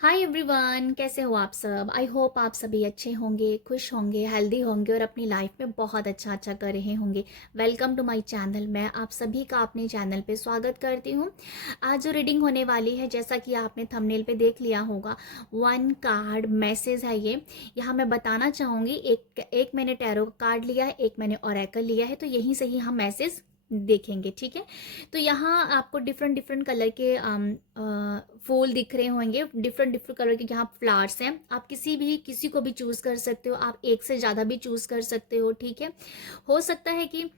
Hi everyone, कैसे हो आप सब। आई होप आप सभी अच्छे होंगे, खुश होंगे, हेल्दी होंगे और अपनी लाइफ में बहुत अच्छा अच्छा कर रहे होंगे। Welcome to my channel. मैं आप सभी का अपने चैनल पे स्वागत करती हूँ। आज जो रीडिंग होने वाली है, जैसा कि आपने थंबनेल पे देख लिया होगा, वन कार्ड मैसेज है ये। यहाँ मैं बताना चाहूँगी, एक मैंने टैरो कार्ड लिया है, एक मैंने ओरेकल लिया है, तो यहीं से ही हम मैसेज देखेंगे, ठीक है। तो यहाँ आपको डिफरेंट डिफरेंट कलर के फूल दिख रहे होंगे, डिफरेंट डिफरेंट कलर के यहाँ फ्लावर्स हैं। आप किसी को भी चूज कर सकते हो, आप एक से ज़्यादा भी चूज कर सकते हो, ठीक है। हो सकता है कि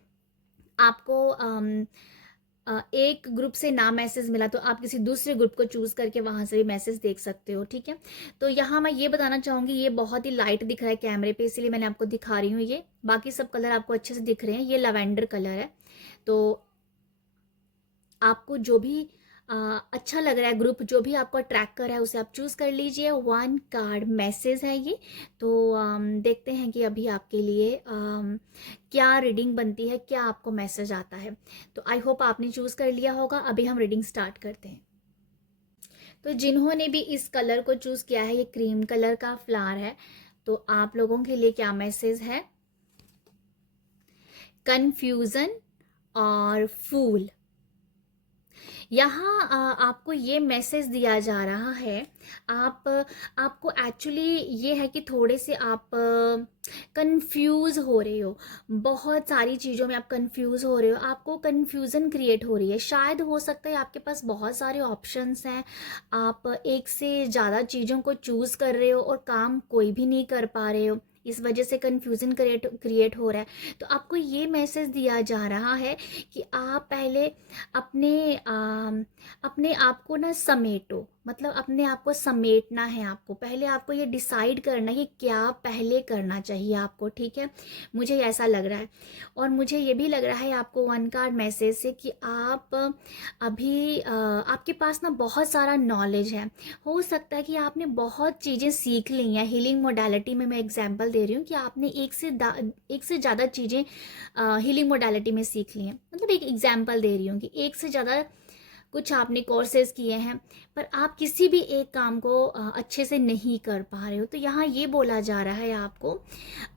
आपको एक ग्रुप से ना मैसेज मिला तो आप किसी दूसरे ग्रुप को चूज करके वहां से भी मैसेज देख सकते हो, ठीक है। तो यहाँ मैं ये बताना चाहूंगी, ये बहुत ही लाइट दिख रहा है कैमरे पे, इसीलिए मैंने आपको दिखा रही हूँ। ये बाकी सब कलर आपको अच्छे से दिख रहे हैं। ये लैवेंडर कलर है। तो आपको जो भी अच्छा लग रहा है, ग्रुप जो भी आपको अट्रैक्ट कर रहा है, उसे आप चूज कर लीजिए। वन कार्ड मैसेज है ये। तो देखते हैं कि अभी आपके लिए क्या रीडिंग बनती है, क्या आपको मैसेज आता है। तो आई होप आपने चूज कर लिया होगा। अभी हम रीडिंग स्टार्ट करते हैं। तो जिन्होंने भी इस कलर को चूज किया है, ये क्रीम कलर का फ्लावर है, तो आप लोगों के लिए क्या मैसेज है? कंफ्यूजन और फूल। यहाँ आपको ये मैसेज दिया जा रहा है। आप आपको एक्चुअली ये है कि थोड़े से आप कंफ्यूज हो रहे हो। बहुत सारी चीज़ों में आप कंफ्यूज हो रहे हो, आपको कंफ्यूजन क्रिएट हो रही है। शायद हो सकता है आपके पास बहुत सारे ऑप्शंस हैं, आप एक से ज़्यादा चीज़ों को चूज़ कर रहे हो और काम कोई भी नहीं कर पा रहे हो, इस वजह से कंफ्यूजन क्रिएट हो रहा है। तो आपको ये मैसेज दिया जा रहा है कि आप पहले अपने अपने आप को ना समेटो। मतलब अपने आप को समेटना है आपको। पहले आपको ये डिसाइड करना है कि क्या पहले करना चाहिए आपको, ठीक है। मुझे ऐसा लग रहा है। और मुझे ये भी लग रहा है आपको वन कार्ड मैसेज से कि आप अभी आपके पास ना बहुत सारा नॉलेज है। हो सकता है कि आपने बहुत चीज़ें सीख ली हैं। हीलिंग मोडालिटी में मैं एग्जांपल दे रही हूँ कि आपने एक से ज़्यादा चीज़ें हीलिंग मोडालिटी में सीख ली हैं। मतलब एक एग्जांपल दे रही हूँ कि एक से ज़्यादा कुछ आपने कोर्सेज किए हैं, पर आप किसी भी एक काम को अच्छे से नहीं कर पा रहे हो। तो यहाँ ये बोला जा रहा है आपको,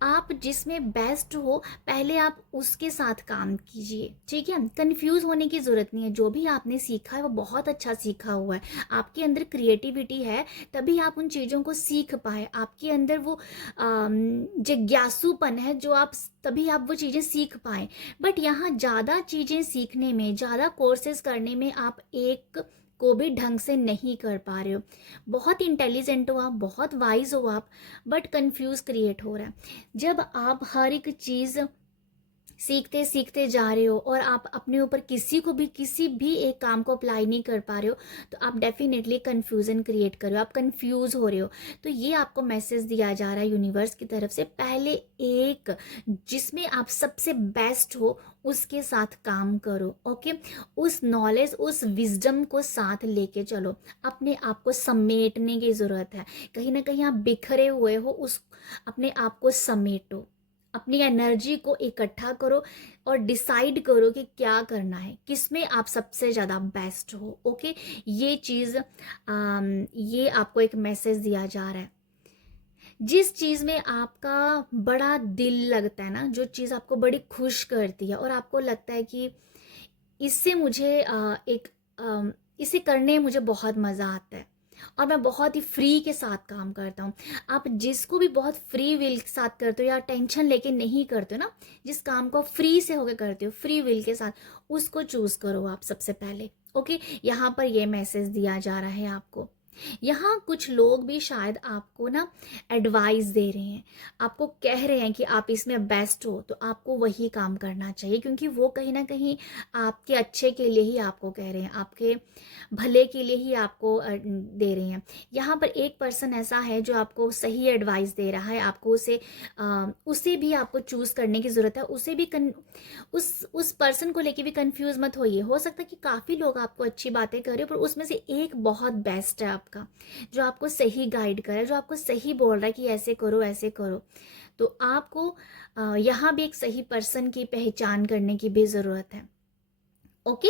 आप जिसमें बेस्ट हो पहले आप उसके साथ काम कीजिए, ठीक है। कंफ्यूज होने की ज़रूरत नहीं है। जो भी आपने सीखा है वो बहुत अच्छा सीखा हुआ है। आपके अंदर क्रिएटिविटी है, तभी आप उन चीज़ों को सीख पाए। आपके अंदर वो जिज्ञासूपन है, जो आप तभी आप वो चीज़ें सीख पाए। बट यहाँ ज़्यादा चीज़ें सीखने में, ज़्यादा कोर्सेज करने में आप एक को भी ढंग से नहीं कर पा रहे हो। बहुत इंटेलिजेंट हो आप, बहुत वाइज हो आप, बट कंफ्यूज क्रिएट हो रहा है। जब आप हर एक चीज़ सीखते सीखते जा रहे हो और आप अपने ऊपर किसी भी एक काम को अप्लाई नहीं कर पा रहे हो, तो आप डेफिनेटली कंफ्यूजन क्रिएट कर रहे हो, आप कंफ्यूज हो रहे हो। तो ये आपको मैसेज दिया जा रहा है यूनिवर्स की तरफ से, पहले एक जिसमें आप सबसे बेस्ट हो उसके साथ काम करो, ओके। उस नॉलेज, उस विजडम को साथ लेके चलो। अपने आप को समेटने की ज़रूरत है। कहीं ना कहीं आप बिखरे हुए हो, उस अपने आप को समेटो, अपनी एनर्जी को इकट्ठा करो और डिसाइड करो कि क्या करना है, किसमें आप सबसे ज़्यादा बेस्ट हो, ओके। ये चीज़ ये आपको एक मैसेज दिया जा रहा है। जिस चीज़ में आपका बड़ा दिल लगता है ना, जो चीज़ आपको बड़ी खुश करती है और आपको लगता है कि इससे मुझे इसे करने में मुझे बहुत मज़ा आता है और मैं बहुत ही फ्री के साथ काम करता हूँ। आप जिसको भी बहुत फ्री विल के साथ करते हो या टेंशन लेके नहीं करते हो ना, जिस काम को फ्री से होकर करते हो, फ्री विल के साथ, उसको चूज़ करो आप सबसे पहले, ओके। यहाँ पर ये मैसेज दिया जा रहा है आपको। यहाँ कुछ लोग भी शायद आपको ना एडवाइस दे रहे हैं, आपको कह रहे हैं कि आप इसमें बेस्ट हो, तो आपको वही काम करना चाहिए, क्योंकि वो कहीं ना कहीं आपके अच्छे के लिए ही आपको कह रहे हैं, आपके भले के लिए ही आपको दे रहे हैं। यहाँ पर एक पर्सन ऐसा है जो आपको सही एडवाइस दे रहा है। आपको उसे भी आपको चूज़ करने की ज़रूरत है। उसे भी उस पर्सन को लेके भी कंफ्यूज मत होइए। हो सकता है कि काफ़ी लोग आपको अच्छी बातें कर रहे हो, पर उसमें से एक बहुत बेस्ट है आपका, जो आपको सही गाइड कर रहा है, जो आपको सही बोल रहा है कि ऐसे करो ऐसे करो। तो आपको यहाँ भी एक सही पर्सन की पहचान करने की भी ज़रूरत है। ओके,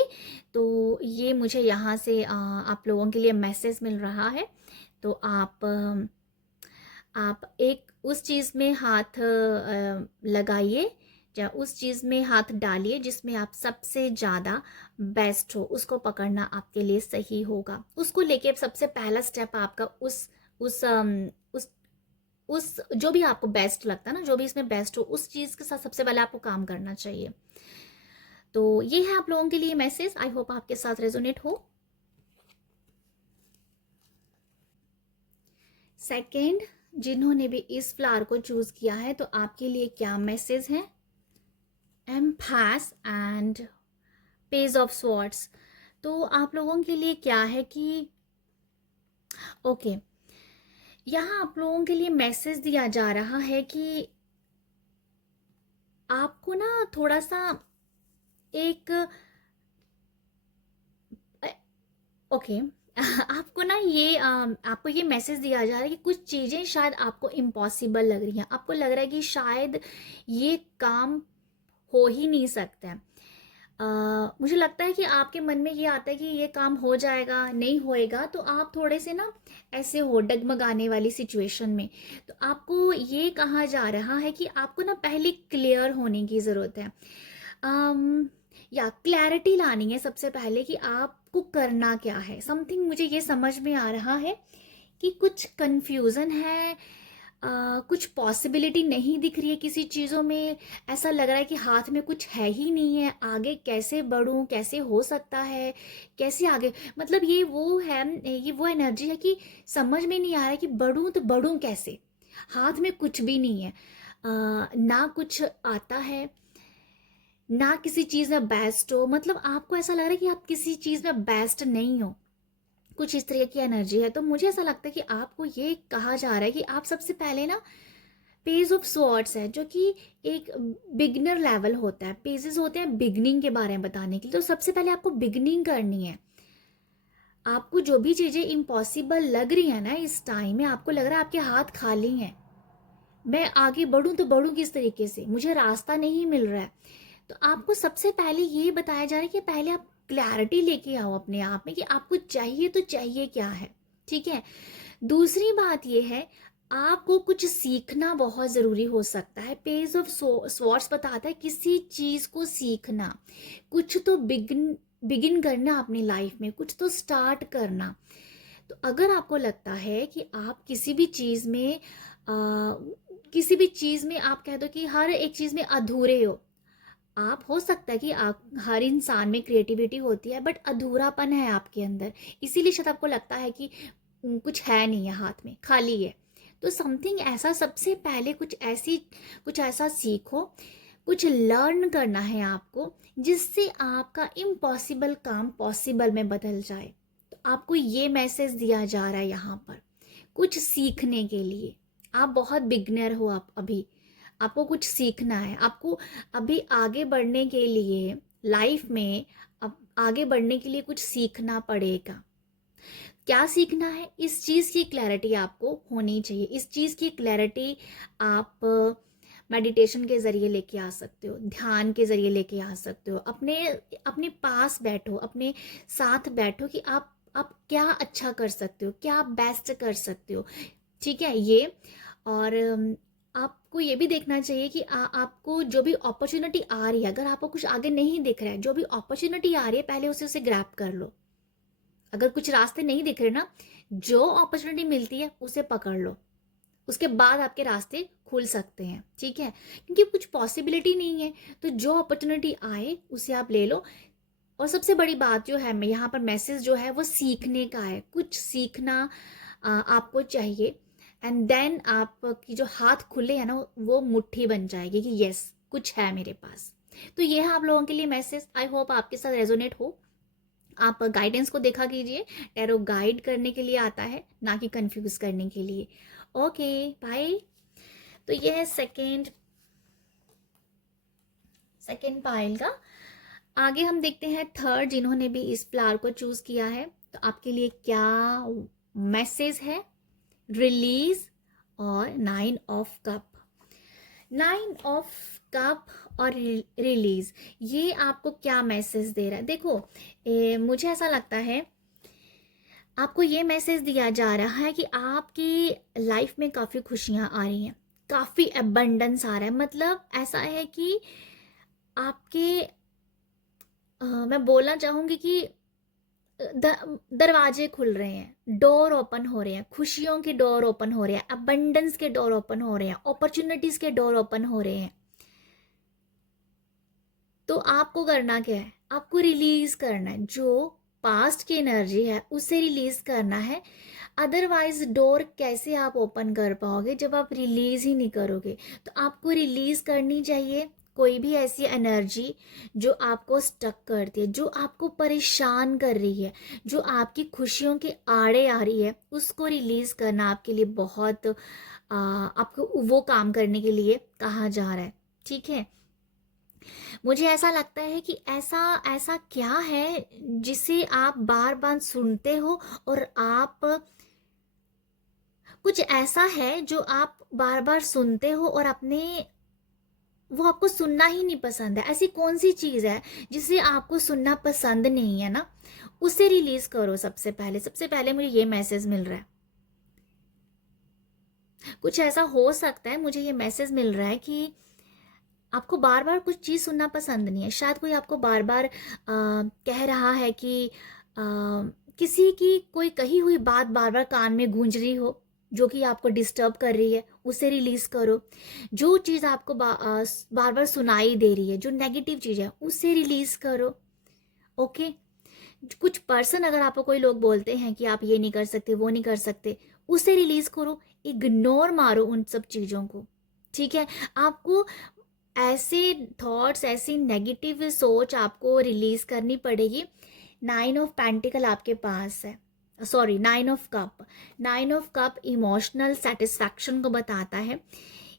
तो ये मुझे यहाँ से आप लोगों के लिए मैसेज मिल रहा है। तो आप एक उस चीज़ में हाथ लगाइए या उस चीज़ में हाथ डालिए जिसमें आप सबसे ज़्यादा बेस्ट हो, उसको पकड़ना आपके लिए सही होगा। उसको लेके सबसे पहला स्टेप आपका उस उस उस जो भी आपको बेस्ट लगता है ना, जो भी इसमें बेस्ट हो, उस चीज़ के साथ सबसे पहले आपको काम करना चाहिए। तो ये है आप लोगों के लिए मैसेज, आई होप आपके साथ रेजोनेट हो। सेकंड, जिन्होंने भी इस फ्लावर को चूज किया है, तो आपके लिए क्या मैसेज है? एम्पैस एंड पेज ऑफ स्वॉर्ड्स। तो आप लोगों के लिए क्या है कि ओके, यहाँ आप लोगों के लिए मैसेज दिया जा रहा है कि आपको ना थोड़ा सा एक ओके आपको ना ये आपको ये मैसेज दिया जा रहा है कि कुछ चीज़ें शायद आपको इम्पॉसिबल लग रही हैं, आपको लग रहा है कि शायद ये काम हो ही नहीं सकता है। मुझे लगता है कि आपके मन में ये आता है कि ये काम हो जाएगा, नहीं होएगा, तो आप थोड़े से ना ऐसे हो डगमगाने वाली सिचुएशन में। तो आपको ये कहा जा रहा है कि आपको ना पहले क्लियर होने की ज़रूरत है, या क्लैरिटी लानी है सबसे पहले कि आपको करना क्या है। समथिंग मुझे ये समझ में आ रहा है कि कुछ कंफ्यूजन है, कुछ पॉसिबिलिटी नहीं दिख रही है किसी चीज़ों में। ऐसा लग रहा है कि हाथ में कुछ है ही नहीं है, आगे कैसे बढ़ूं, कैसे हो सकता है, कैसे आगे, मतलब ये वो है, ये वो एनर्जी है कि समझ में नहीं आ रहा है कि बढ़ूं तो बढ़ूं कैसे, हाथ में कुछ भी नहीं है, ना कुछ आता है, ना किसी चीज़ में बेस्ट हो। मतलब आपको ऐसा लग रहा है कि आप किसी चीज़ में बेस्ट नहीं हो, कुछ इस तरह की एनर्जी है। तो मुझे ऐसा लगता है कि आपको ये कहा जा रहा है कि आप सबसे पहले ना पेज ऑफ स्वॉर्ड्स है, जो कि एक बिगनर लेवल होता है। पेजेस होते हैं बिगनिंग के बारे में बताने के लिए, तो सबसे पहले आपको बिगनिंग करनी है। आपको जो भी चीज़ें इम्पॉसिबल लग रही है ना इस टाइम में, आपको लग रहा है आपके हाथ खाली हैं, मैं आगे बढ़ूं तो बढ़ूं किस तरीके से, मुझे रास्ता नहीं मिल रहा है। तो आपको सबसे पहले ये बताया जा रहा है कि पहले आप क्लैरिटी लेके आओ अपने आप में कि आपको चाहिए तो चाहिए क्या है, ठीक है। दूसरी बात ये है, आपको कुछ सीखना बहुत ज़रूरी हो सकता है। पेज ऑफ स्वॉर्ड्स बताता है किसी चीज़ को सीखना, कुछ तो बिगिन बिगिन करना अपनी लाइफ में, कुछ तो स्टार्ट करना। तो अगर आपको लगता है कि आप किसी भी चीज़ में किसी भी चीज़ में आप कह दो कि हर एक चीज़ में अधूरे हो, आप हो सकता है कि आप, हर इंसान में क्रिएटिविटी होती है बट अधूरापन है आपके अंदर, इसीलिए शायद आपको लगता है कि कुछ है नहीं है, हाथ में खाली है। तो समथिंग ऐसा, सबसे पहले कुछ ऐसा सीखो, कुछ लर्न करना है आपको, जिससे आपका इम्पॉसिबल काम पॉसिबल में बदल जाए। तो आपको ये मैसेज दिया जा रहा है यहाँ पर, कुछ सीखने के लिए। आप बहुत बिगनर हो, आप अभी, आपको कुछ सीखना है, आपको अभी आगे बढ़ने के लिए लाइफ में, अब आगे बढ़ने के लिए कुछ सीखना पड़ेगा। क्या सीखना है, इस चीज़ की क्लैरिटी आपको होनी चाहिए। इस चीज़ की क्लैरिटी आप मेडिटेशन के ज़रिए लेके आ सकते हो, ध्यान के ज़रिए लेके आ सकते हो। अपने अपने पास बैठो, अपने साथ बैठो कि आप क्या अच्छा कर सकते हो, क्या बेस्ट कर सकते हो, ठीक है ये। और आपको ये भी देखना चाहिए कि आपको जो भी अपॉर्चुनिटी आ रही है, अगर आपको कुछ आगे नहीं दिख रहा है, जो भी अपॉर्चुनिटी आ रही है पहले उसे ग्रैब कर लो। अगर कुछ रास्ते नहीं दिख रहे ना, जो अपॉर्चुनिटी मिलती है उसे पकड़ लो, उसके बाद आपके रास्ते खुल सकते हैं, ठीक है। क्योंकि कुछ पॉसिबिलिटी नहीं है, तो जो अपॉर्चुनिटी आए उसे आप ले लो। और सबसे बड़ी बात जो है, मैं यहाँ पर मैसेज जो है वो सीखने का है, कुछ सीखना आपको चाहिए। एंड देन आपकी जो हाथ खुले है ना, वो मुट्ठी बन जाएगी कि यस, कुछ है मेरे पास। तो ये है आप लोगों के लिए मैसेज, आई होप आपके साथ रेजोनेट हो। आप गाइडेंस को देखा कीजिए, टैरो गाइड करने के लिए आता है, ना कि कंफ्यूज करने के लिए। Okay bye. तो ये है सेकेंड पाइल का। आगे हम देखते हैं थर्ड, जिन्होंने भी इस फ्लावर को चूज किया है, तो आपके लिए क्या मैसेज है? रिलीज और 9 ऑफ कप। 9 ऑफ कप और रिलीज, ये आपको क्या मैसेज दे रहा है? देखो मुझे ऐसा लगता है आपको ये मैसेज दिया जा रहा है कि आपकी लाइफ में काफ़ी खुशियाँ आ रही हैं, काफ़ी अबंडेंस आ रहा है। मतलब ऐसा है कि आपके मैं बोलना चाहूँगी कि दरवाजे खुल रहे हैं, डोर ओपन हो रहे हैं, खुशियों के डोर ओपन हो रहे हैं, अबंडेंस के डोर ओपन हो रहे हैं, अपॉर्चुनिटीज के डोर ओपन हो रहे हैं। तो आपको करना क्या है? आपको रिलीज करना है, जो पास्ट की एनर्जी है उसे रिलीज करना है। अदरवाइज डोर कैसे आप ओपन कर पाओगे जब आप रिलीज ही नहीं करोगे? तो आपको रिलीज करनी चाहिए कोई भी ऐसी एनर्जी जो आपको स्टक करती है, जो आपको परेशान कर रही है, जो आपकी खुशियों के आड़े आ रही है, उसको रिलीज करना आपके लिए बहुत आपको वो काम करने के लिए कहा जा रहा है। ठीक है, मुझे ऐसा लगता है कि ऐसा ऐसा क्या है जिसे आप बार बार सुनते हो और आप कुछ ऐसा है जो आप बार बार सुनते हो और अपने वो आपको सुनना ही नहीं पसंद है? ऐसी कौन सी चीज़ है जिसे आपको सुनना पसंद नहीं है ना? उसे रिलीज करो। सबसे पहले मुझे ये मैसेज मिल रहा है। कुछ ऐसा हो सकता है, मुझे ये मैसेज मिल रहा है कि आपको बार बार कुछ चीज़ सुनना पसंद नहीं है। शायद कोई आपको बार बार कह रहा है कि किसी की कोई कही हुई बात बार बार कान में गूंज रही हो जो कि आपको डिस्टर्ब कर रही है, उसे रिलीज करो। जो चीज़ आपको बार बार सुनाई दे रही है, जो नेगेटिव चीज़ है, उसे रिलीज करो। ओके, कुछ पर्सन अगर आपको कोई लोग बोलते हैं कि आप ये नहीं कर सकते, वो नहीं कर सकते, उसे रिलीज करो। इग्नोर मारो उन सब चीज़ों को। ठीक है, आपको ऐसे थॉट्स, ऐसी नेगेटिव सोच आपको रिलीज करनी पड़ेगी। 9 ऑफ पेंटिकल आपके पास है, sorry 9 of cup. 9 of cup emotional satisfaction को बताता है।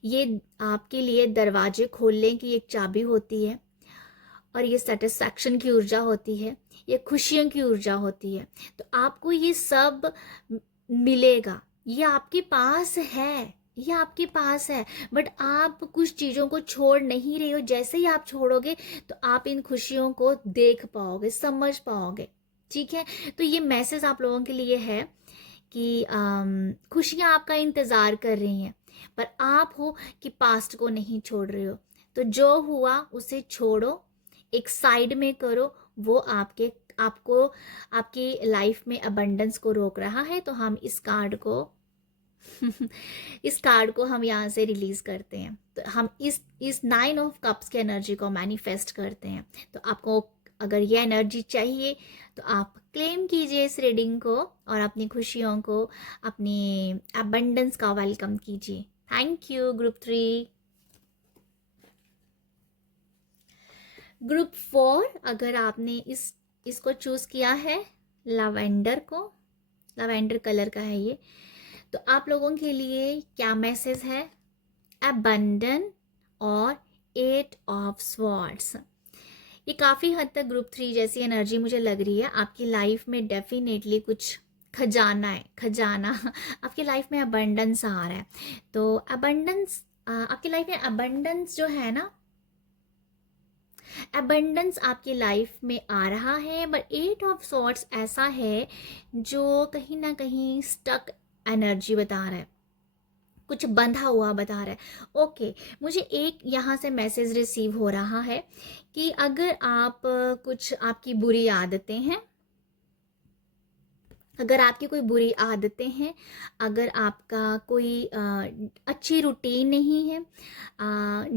ये आपके लिए दरवाजे खोलने की एक चाबी होती है और ये सेटिस्फैक्शन की ऊर्जा होती है, ये खुशियों की ऊर्जा होती है। तो आपको ये सब मिलेगा, ये आपके पास है, ये आपके पास है। बट आप कुछ चीज़ों को छोड़ नहीं रहे हो। जैसे ही आप छोड़ोगे तो आप इन खुशियों को देख पाओगे, समझ पाओगे। ठीक है, तो ये मैसेज आप लोगों के लिए है कि खुशियाँ आपका इंतज़ार कर रही हैं, पर आप हो कि पास्ट को नहीं छोड़ रहे हो। तो जो हुआ उसे छोड़ो, एक साइड में करो। वो आपको आपकी लाइफ में अबंडेंस को रोक रहा है। तो हम इस कार्ड को इस कार्ड को हम यहाँ से रिलीज करते हैं। तो हम इस 9 ऑफ कप्स की एनर्जी को मैनिफेस्ट करते हैं। तो आपको अगर ये एनर्जी चाहिए तो आप क्लेम कीजिए इस रीडिंग को और अपनी खुशियों को, अपनी अबंडेंस का वेलकम कीजिए। Thank you group 3। ग्रुप 4, अगर आपने इसको चूज किया है, लवेंडर को, लवेंडर कलर का है ये, तो आप लोगों के लिए क्या मैसेज है? अबंडन और 8 ऑफ स्वॉर्ड्स। ये काफ़ी हद तक ग्रुप 3 जैसी एनर्जी मुझे लग रही है। आपकी लाइफ में डेफिनेटली कुछ खजाना है, खजाना आपकी लाइफ में अबंडेंस आ रहा है। तो अबंडेंस आपकी लाइफ में अबंडेंस जो है ना, अबंडेंस आपकी लाइफ में आ रहा है। बट 8 ऑफ स्वॉर्ड्स ऐसा है जो कहीं ना कहीं स्टक एनर्जी बता रहा है, कुछ बंधा हुआ बता रहा है। ओके, मुझे एक यहाँ से मैसेज रिसीव हो रहा है कि अगर आप कुछ आपकी बुरी आदतें हैं, अगर आपकी कोई बुरी आदतें हैं, अगर आपका कोई अच्छी रूटीन नहीं है,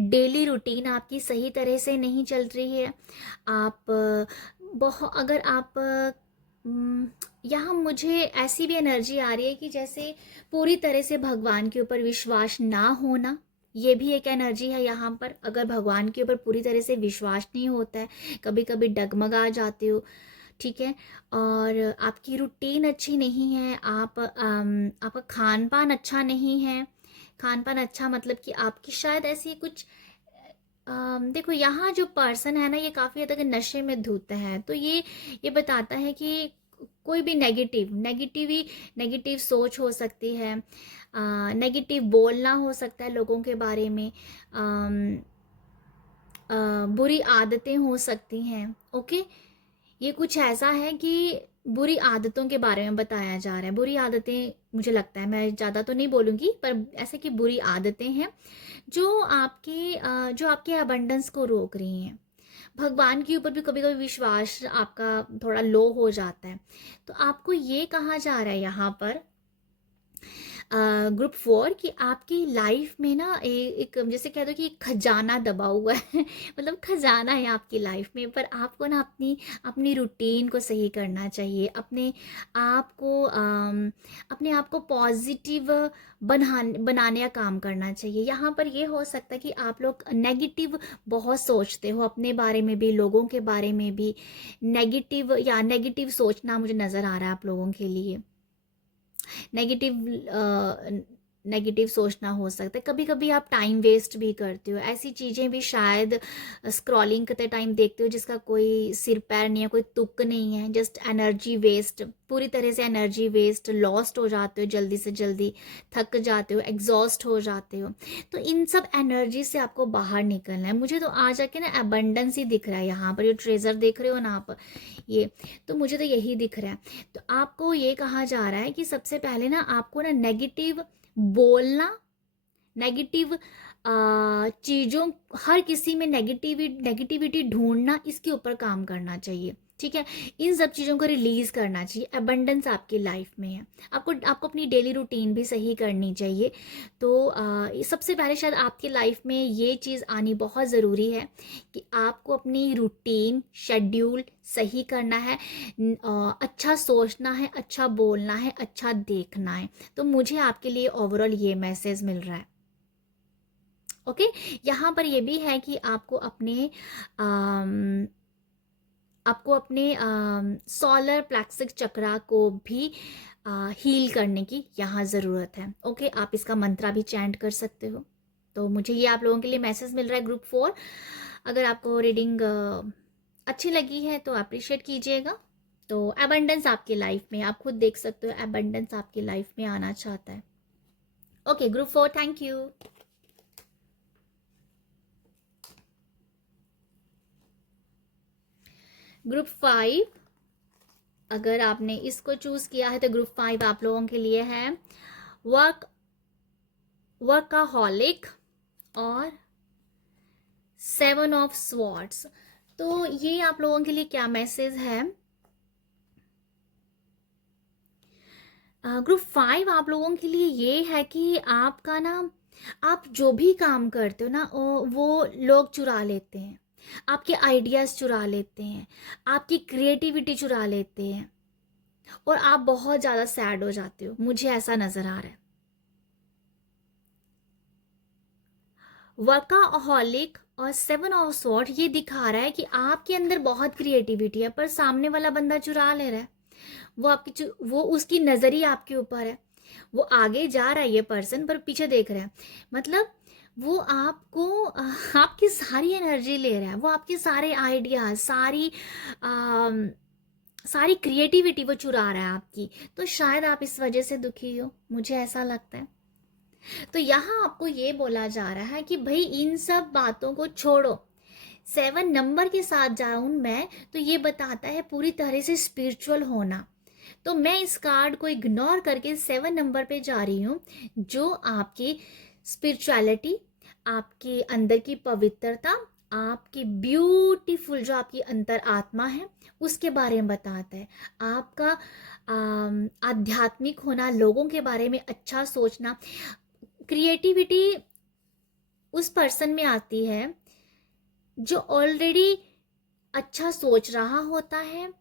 डेली रूटीन आपकी सही तरह से नहीं चल रही है, आप बहुत अगर आप यहाँ मुझे ऐसी भी एनर्जी आ रही है कि जैसे पूरी तरह से भगवान के ऊपर विश्वास ना होना, ये भी एक एनर्जी है यहाँ पर। अगर भगवान के ऊपर पूरी तरह से विश्वास नहीं होता है, कभी कभी डगमगा जाते हो। ठीक है, और आपकी रूटीन अच्छी नहीं है, आपका खान पान अच्छा नहीं है। खान पान अच्छा मतलब कि आपकी शायद ऐसी कुछ देखो यहाँ जो पर्सन है ना, ये काफ़ी हद तक नशे में धुत है। तो ये बताता है कि कोई भी नेगेटिव सोच हो सकती है, नेगेटिव बोलना हो सकता है लोगों के बारे में, बुरी आदतें हो सकती हैं। ओके, ये कुछ ऐसा है कि बुरी आदतों के बारे में बताया जा रहा है। बुरी आदतें, मुझे लगता है, मैं ज़्यादा तो नहीं बोलूँगी, पर ऐसे कि बुरी आदतें हैं जो आपके अबंडेंस को रोक रही हैं। भगवान के ऊपर भी कभी कभी विश्वास आपका थोड़ा लो हो जाता है। तो आपको ये कहा जा रहा है यहाँ पर ग्रुप 4 कि आपकी लाइफ में ना एक जैसे कह दो कि एक खजाना दबा हुआ है मतलब खजाना है आपकी लाइफ में, पर आपको ना अपनी अपनी रूटीन को सही करना चाहिए। अपने आप को पॉजिटिव बनाने का काम करना चाहिए। यहाँ पर ये हो सकता है कि आप लोग नेगेटिव बहुत सोचते हो, अपने बारे में भी, लोगों के बारे में भी नेगेटिव सोचना मुझे नज़र आ रहा है आप लोगों के लिए। नेगेटिव नेगेटिव सोचना हो सकता है। कभी कभी आप टाइम वेस्ट भी करते हो, ऐसी चीज़ें भी शायद स्क्रॉलिंग करते टाइम देखते हो जिसका कोई सिर पैर नहीं है, कोई तुक नहीं है, जस्ट एनर्जी वेस्ट, पूरी तरह से एनर्जी वेस्ट, लॉस्ट हो जाते हो, जल्दी से जल्दी थक जाते हो, एग्जॉस्ट हो जाते हो। तो इन सब एनर्जी से आपको बाहर निकलना है। मुझे तो आ जाके ना अबंडेंस ही दिख रहा है यहाँ पर, जो ट्रेजर देख रहे हो ना आप, ये तो मुझे तो यही दिख रहा है। तो आपको ये कहा जा रहा है कि सबसे पहले ना आपको ना नेगेटिव बोलना, नेगेटिव चीज़ों, हर किसी में नेगेटिविटी ढूंढना, इसके ऊपर काम करना चाहिए। ठीक है, इन सब चीज़ों को रिलीज करना चाहिए। अबंडेंस आपकी लाइफ में है, आपको अपनी डेली रूटीन भी सही करनी चाहिए। तो सबसे पहले शायद आपकी लाइफ में ये चीज़ आनी बहुत ज़रूरी है कि आपको अपनी रूटीन शेड्यूल सही करना है, अच्छा सोचना है, अच्छा बोलना है, अच्छा देखना है। तो मुझे आपके लिए ओवरऑल ये मैसेज मिल रहा है। ओके, यहाँ पर ये भी है कि आपको अपने सोलर प्लेक्सिस चक्रा को भी हील करने की यहाँ ज़रूरत है। ओके, आप इसका मंत्रा भी चैंट कर सकते हो। तो मुझे ये आप लोगों के लिए मैसेज मिल रहा है ग्रुप 4। अगर आपको रीडिंग अच्छी लगी है तो अप्रिशिएट कीजिएगा। तो एबंडेंस आपकी लाइफ में, आप खुद देख सकते हो, एबंडेंस आपकी लाइफ में आना चाहता है। Okay group 4, thank you. Group 5, अगर आपने इसको चूज किया है तो ग्रुप 5 आप लोगों के लिए है वर्कaholic और 7 ऑफ स्वॉर्ड्स। तो ये आप लोगों के लिए क्या मैसेज है? ग्रुप 5 आप लोगों के लिए ये है कि आपका ना, आप जो भी काम करते हो ना, वो लोग चुरा लेते हैं, आपके आइडियाज़ चुरा लेते हैं, आपकी क्रिएटिविटी चुरा लेते हैं, और आप बहुत ज़्यादा सैड हो जाते हो। मुझे ऐसा नज़र आ रहा है। वर्काहॉलिक और 7 ऑफ स्वॉर्ड ये दिखा रहा है कि आपके अंदर बहुत क्रिएटिविटी है, पर सामने वाला बंदा चुरा ले रहा है। वो उसकी नज़र ही आपके ऊपर है। वो आगे जा रहा है ये पर्सन, पर पीछे देख रहा है। मतलब वो आपकी सारी एनर्जी ले रहा है, वो आपके सारे आइडियाज, सारी क्रिएटिविटी वो चुरा रहा है आपकी। तो शायद आप इस वजह से दुखी हो, मुझे ऐसा लगता है। तो यहाँ आपको ये बोला जा रहा है कि भाई इन सब बातों को छोड़ो। 7 नंबर के साथ जाऊं मैं तो ये बताता है पूरी तरह से स्पिरिचुअल होना। तो मैं इस कार्ड को इग्नोर करके 7 नंबर पे जा रही हूँ, जो आपकी स्पिरिचुअलिटी, आपके अंदर की पवित्रता, आपकी ब्यूटीफुल जो आपकी अंतर आत्मा है उसके बारे में बताता है। आपका आध्यात्मिक होना, लोगों के बारे में अच्छा सोचना। क्रिएटिविटी उस पर्सन में आती है जो ऑलरेडी अच्छा सोच रहा होता है,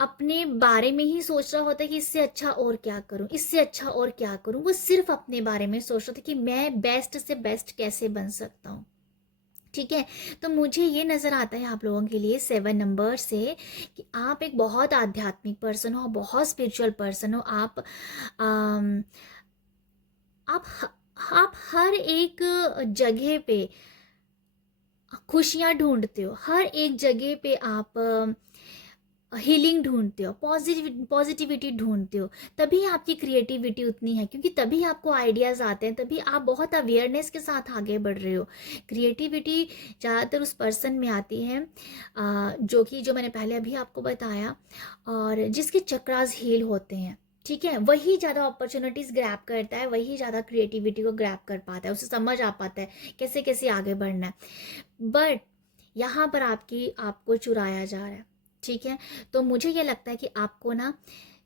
अपने बारे में ही सोच रहा होता है कि इससे अच्छा और क्या करूं, इससे अच्छा और क्या करूं। वो सिर्फ अपने बारे में सोच रहा था कि मैं बेस्ट से बेस्ट कैसे बन सकता हूं। ठीक है, तो मुझे ये नज़र आता है आप लोगों के लिए 7 नंबर से कि आप एक बहुत आध्यात्मिक पर्सन हो, बहुत स्पिरिचुअल पर्सन हो। आप आप हर एक जगह पे खुशियाँ ढूंढते हो, हर एक जगह पे आप हीलिंग ढूंढते हो, पॉजिटिविटी ढूंढते हो, तभी आपकी क्रिएटिविटी उतनी है, क्योंकि तभी आपको आइडियाज़ आते हैं, तभी आप बहुत अवेयरनेस के साथ आगे बढ़ रहे हो। क्रिएटिविटी ज़्यादातर उस पर्सन में आती है जो मैंने पहले अभी आपको बताया, और जिसके चक्रास हील होते हैं, ठीक है, वही ज़्यादा अपॉर्चुनिटीज़ ग्रैब करता है, वही ज़्यादा क्रिएटिविटी को ग्रैब कर पाता है, उसे समझ आ पाता है कैसे कैसे आगे बढ़ना है। बट यहाँ पर आपको चुराया जा रहा है, ठीक है। तो मुझे ये लगता है कि आपको ना,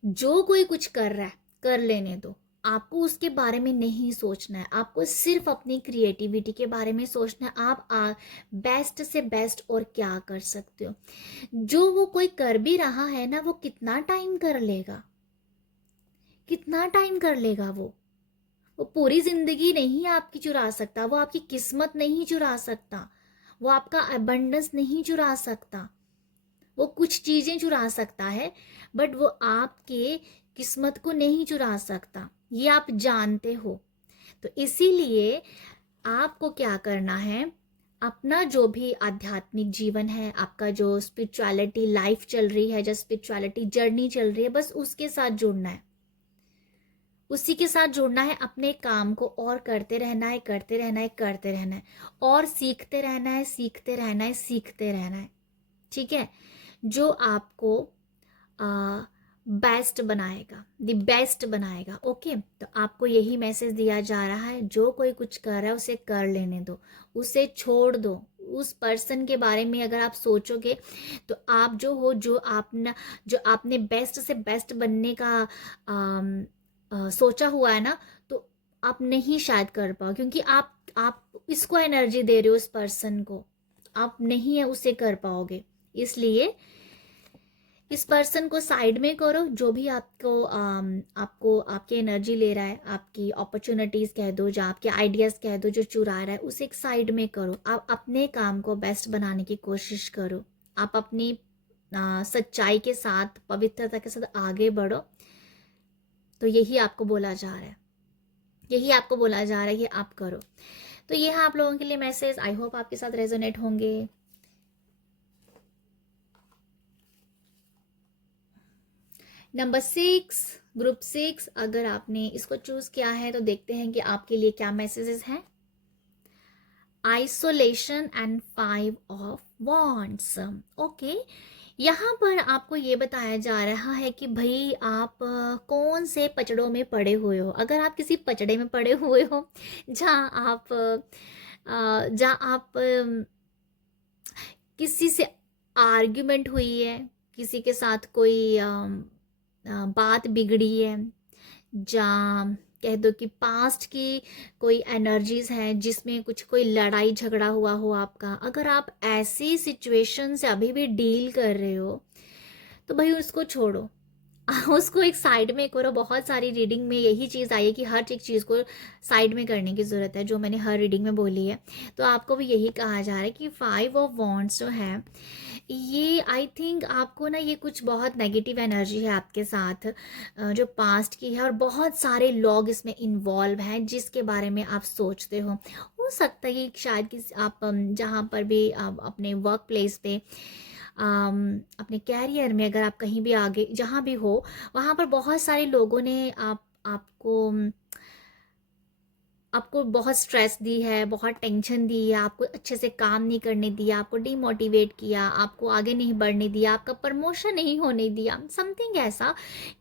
जो कोई कुछ कर रहा है कर लेने दो, आपको उसके बारे में नहीं सोचना है, आपको सिर्फ अपनी क्रिएटिविटी के बारे में सोचना है। आप बेस्ट से बेस्ट और क्या कर सकते हो। जो वो कोई कर भी रहा है ना, वो कितना टाइम कर लेगा, कितना टाइम कर लेगा वो पूरी जिंदगी नहीं आपकी चुरा सकता, वो आपकी किस्मत नहीं चुरा सकता, वो आपका अबंडेंस नहीं चुरा सकता। वो कुछ चीजें चुरा सकता है, बट वो आपके किस्मत को नहीं चुरा सकता, ये आप जानते हो। तो इसीलिए आपको क्या करना है, अपना जो भी आध्यात्मिक जीवन है, आपका जो स्पिरिचुअलिटी लाइफ चल रही है, जो स्पिरिचुअलिटी जर्नी चल रही है, बस उसके साथ जुड़ना है, उसी के साथ जुड़ना है। अपने काम को और करते रहना है, करते रहना है, करते रहना है, और सीखते रहना है, सीखते रहना है, सीखते रहना है, ठीक है। जो आपको बेस्ट बनाएगा, द बेस्ट बनाएगा। ओके, तो आपको यही मैसेज दिया जा रहा है, जो कोई कुछ कर रहा है उसे कर लेने दो, उसे छोड़ दो। उस पर्सन के बारे में अगर आप सोचोगे, तो आप जो हो, जो आपने बेस्ट से बेस्ट बनने का सोचा हुआ है ना, तो आप नहीं शायद कर पाओ, क्योंकि आप इसको एनर्जी दे रहे हो, उस पर्सन को, आप नहीं है उसे कर पाओगे। इसलिए इस पर्सन को साइड में करो, जो भी आपको आपकी एनर्जी ले रहा है, आपकी अपॉर्चुनिटीज कह दो, जो आपके आइडियाज कह दो, जो चुरा रहा है, उसे एक साइड में करो। आप अपने काम को बेस्ट बनाने की कोशिश करो, आप अपनी सच्चाई के साथ, पवित्रता के साथ आगे बढ़ो। तो यही आपको बोला जा रहा है, यही आपको बोला जा रहा है कि आप करो। तो ये है आप लोगों के लिए मैसेज, आई होप आपके साथ रेजोनेट होंगे। नंबर 6, ग्रुप 6, अगर आपने इसको चूज किया है तो देखते हैं कि आपके लिए क्या मैसेजेस हैं। Isolation and 5 of wands. Okay, यहाँ पर आपको ये बताया जा रहा है कि भाई आप कौन से पचड़ों में पड़े हुए हो। अगर आप किसी पचड़े में पड़े हुए हो जहाँ आप किसी से आर्ग्यूमेंट हुई है, किसी के साथ कोई बात बिगड़ी है, जहाँ कह दो कि पास्ट की कोई एनर्जीज हैं जिसमें कुछ कोई लड़ाई झगड़ा हुआ हो आपका, अगर आप ऐसी सिचुएशन से अभी भी डील कर रहे हो, तो भाई उसको छोड़ो, उसको एक साइड में करो। बहुत सारी रीडिंग में यही चीज़ आई है कि हर एक चीज़ को साइड में करने की ज़रूरत है, जो मैंने हर रीडिंग में बोली है। तो आपको भी यही कहा जा रहा है कि 5 ऑफ वॉन्ड्स जो है, ये आई थिंक आपको ना, ये कुछ बहुत नेगेटिव एनर्जी है आपके साथ, जो पास्ट की है, और बहुत सारे लोग इसमें इन्वॉल्व हैं जिसके बारे में आप सोचते हो सकता है कि शायद किसी आप जहाँ पर भी आप अपने वर्क प्लेस पे, अपने कैरियर में, अगर आप कहीं भी आगे जहाँ भी हो, वहाँ पर बहुत सारे लोगों ने आपको बहुत स्ट्रेस दी है, बहुत टेंशन दी है, आपको अच्छे से काम नहीं करने दिया, आपको डीमोटिवेट किया, आपको आगे नहीं बढ़ने दिया, आपका प्रमोशन नहीं होने दिया, समथिंग ऐसा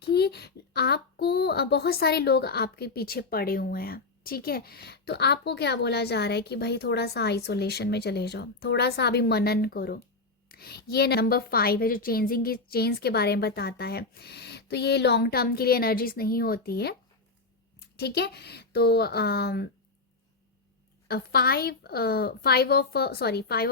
कि आपको बहुत सारे लोग आपके पीछे पड़े हुए हैं, ठीक है। तो आपको क्या बोला जा रहा है कि भाई थोड़ा सा आइसोलेशन में चले जाओ, थोड़ा सा अभी मनन करो। ये नंबर 5 है, जो चेंज के बारे में बताता है। तो ये लॉन्ग टर्म के लिए एनर्जीज नहीं होती है, ठीक है। तो 5 ऑफ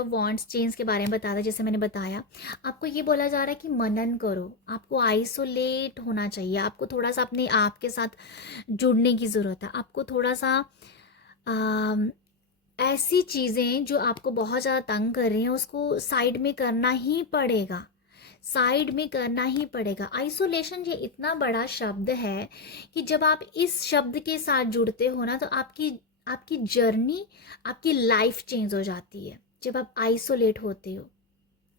वॉन्ड्स चेंज के बारे में बताता है। जैसे मैंने बताया, आपको ये बोला जा रहा है कि मनन करो, आपको आइसोलेट होना चाहिए, आपको थोड़ा सा अपने आप के साथ जुड़ने की ज़रूरत है, आपको थोड़ा सा ऐसी चीज़ें जो आपको बहुत ज़्यादा तंग कर रही हैं, उसको साइड में करना ही पड़ेगा, साइड में करना ही पड़ेगा। आइसोलेशन ये इतना बड़ा शब्द है कि जब आप इस शब्द के साथ जुड़ते हो ना, तो आपकी जर्नी, आपकी लाइफ चेंज हो जाती है जब आप आइसोलेट होते हो।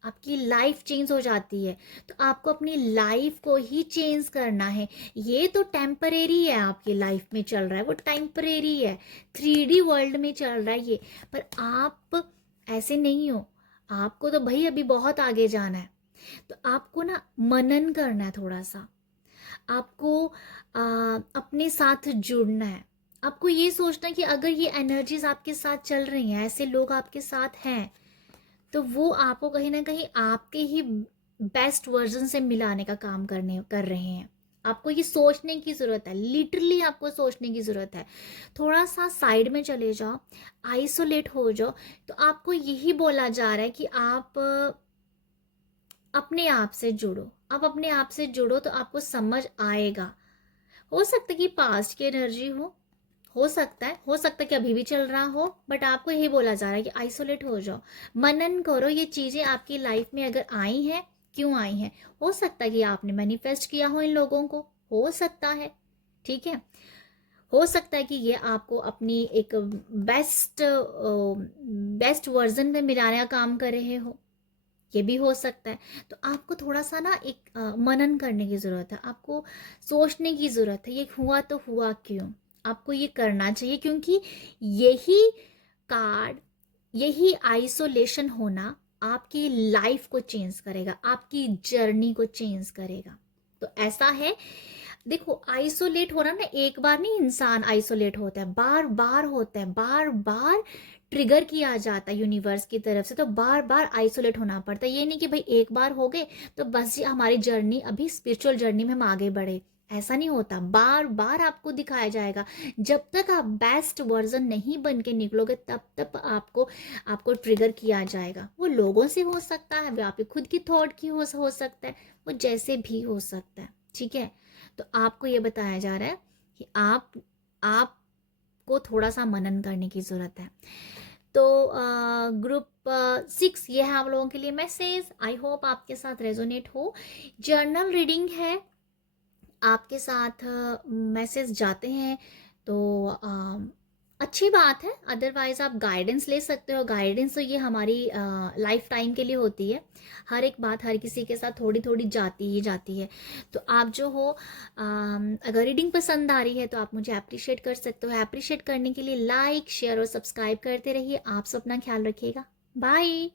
आपकी लाइफ चेंज हो जाती है। तो आपको अपनी लाइफ को ही चेंज करना है। ये तो टेम्परेरी है, आपकी लाइफ में चल रहा है वो टेम्परेरी है, 3D वर्ल्ड में चल रहा है ये। पर आप ऐसे नहीं हो, आपको तो भाई अभी बहुत आगे जाना है। तो आपको ना मनन करना है थोड़ा सा, आपको अपने साथ जुड़ना है। आपको ये सोचना है कि अगर ये एनर्जीज आपके साथ चल रही हैं, ऐसे लोग आपके साथ हैं, तो वो आपको कहीं ना कहीं आपके ही बेस्ट वर्जन से मिलाने का काम कर रहे हैं। आपको ये सोचने की ज़रूरत है, लिटरली आपको सोचने की ज़रूरत है। थोड़ा सा साइड में चले जाओ, आइसोलेट हो जाओ। तो आपको यही बोला जा रहा है कि आप अपने आप से जुड़ो। आप अपने आप से जुड़ो तो आपको समझ आएगा। हो सकता है कि पास्ट की एनर्जी हो सकता है, कि अभी भी चल रहा हो, बट आपको यही बोला जा रहा है कि आइसोलेट हो जाओ, मनन करो। ये चीज़ें आपकी लाइफ में अगर आई हैं, क्यों आई हैं? हो सकता है कि आपने मैनिफेस्ट किया हो इन लोगों को, हो सकता है, ठीक है। हो सकता है कि ये आपको अपनी एक बेस्ट वर्जन में मिलाने का काम कर रहे हो, ये भी हो सकता है। तो आपको थोड़ा सा ना एक मनन करने की ज़रूरत है, आपको सोचने की ज़रूरत है, ये हुआ तो हुआ क्यों। आपको ये करना चाहिए, क्योंकि यही कार्ड, यही आइसोलेशन होना आपकी लाइफ को चेंज करेगा, आपकी जर्नी को चेंज करेगा। तो ऐसा है, देखो आइसोलेट होना ना, एक बार नहीं इंसान आइसोलेट होता है, बार बार होता है, बार बार ट्रिगर किया जाता है यूनिवर्स की तरफ से। तो बार बार आइसोलेट होना पड़ता है। ये नहीं कि भाई एक बार हो गए तो बस ये हमारी जर्नी, अभी स्पिरिचुअल जर्नी में हम आगे बढ़े, ऐसा नहीं होता। बार बार आपको दिखाया जाएगा। जब तक आप बेस्ट वर्जन नहीं बन के निकलोगे, तब तक आपको ट्रिगर किया जाएगा। वो लोगों से हो सकता है, वो आपकी खुद की थॉट की हो सकता है, वो जैसे भी हो सकता है, ठीक है। तो आपको ये बताया जा रहा है कि आपको थोड़ा सा मनन करने की ज़रूरत है। तो ग्रुप 6 ये है आप लोगों के लिए मैसेज। आई होप आपके साथ रेजोनेट हो। जर्नल रीडिंग है, आपके साथ मैसेज जाते हैं तो अच्छी बात है। अदरवाइज आप गाइडेंस ले सकते हो। गाइडेंस तो ये हमारी लाइफ टाइम के लिए होती है। हर एक बात हर किसी के साथ थोड़ी थोड़ी जाती ही जाती है। तो आप जो हो, अगर रीडिंग पसंद आ रही है तो आप मुझे अप्रिशिएट कर सकते हो। अप्रिशिएट करने के लिए लाइक शेयर और सब्सक्राइब करते रहिए। आप सब अपना ख्याल रखिएगा। बाय।